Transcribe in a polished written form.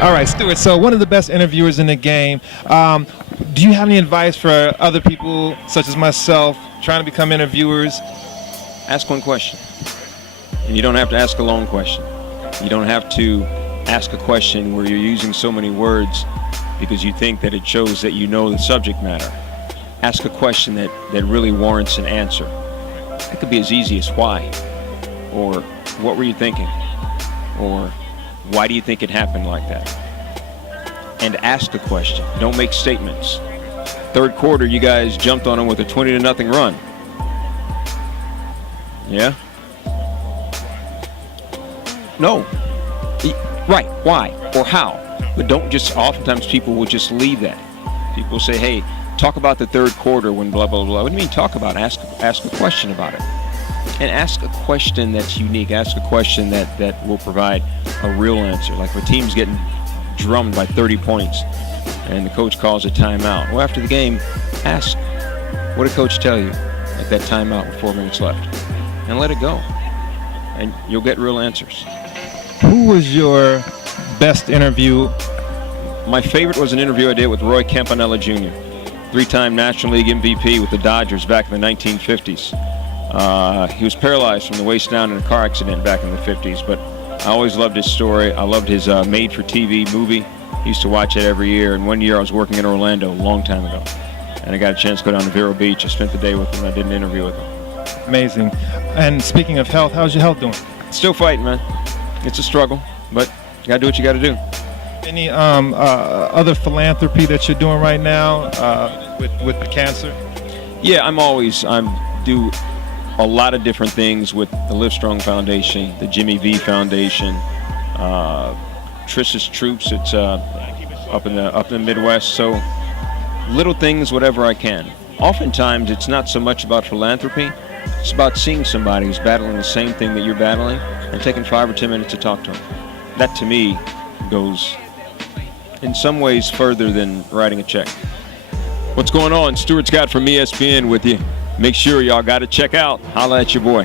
All right, Stuart, so one of the best interviewers in the game. Do you have any advice for other people, such as myself, trying to become interviewers? Ask one question. And you don't have to ask a long question. You don't have to ask a question where you're using so many words because you think that it shows that you know the subject matter. Ask a question that really warrants an answer. It could be as easy as why, or what were you thinking, or why do you think it happened like that? And ask a question. Don't make statements. Third quarter, you guys jumped on them with a 20-0 run. Yeah? No. Right. Why? Or how? But don't just, oftentimes people will just leave that. People will say, hey, talk about the third quarter when blah, blah, blah. What do you mean talk about it? Ask a question about it. And ask a question that's unique. Ask a question that will provide a real answer. Like if a team's getting drummed by 30 points and the coach calls a timeout. Well, after the game, ask, what did coach tell you at that timeout with 4 minutes left? And let it go. And you'll get real answers. Who was your best interview? My favorite was an interview I did with Roy Campanella Jr., 3-time National League MVP with the Dodgers back in the 1950s. He was paralyzed from the waist down in a car accident back in the 50s, but I always loved his story. I loved his made-for-TV movie. I used to watch it every year, and one year I was working in Orlando a long time ago, and I got a chance to go down to Vero Beach. I spent the day with him. I did an interview with him. Amazing. And speaking of health, how's your health doing? Still fighting, man. It's a struggle, but you got to do what you got to do. Any other philanthropy that you're doing right now with the cancer? Yeah, I do a lot of different things with the Live Strong Foundation, the Jimmy V Foundation, Trish's Troops. It's up in the Midwest. So little things, whatever I can. Oftentimes, it's not so much about philanthropy. It's about seeing somebody who's battling the same thing that you're battling and taking 5 or 10 minutes to talk to them. That, to me, goes in some ways further than writing a check. What's going on? Stuart Scott from ESPN with you. Make sure y'all got to check out Holla Atcha Boy.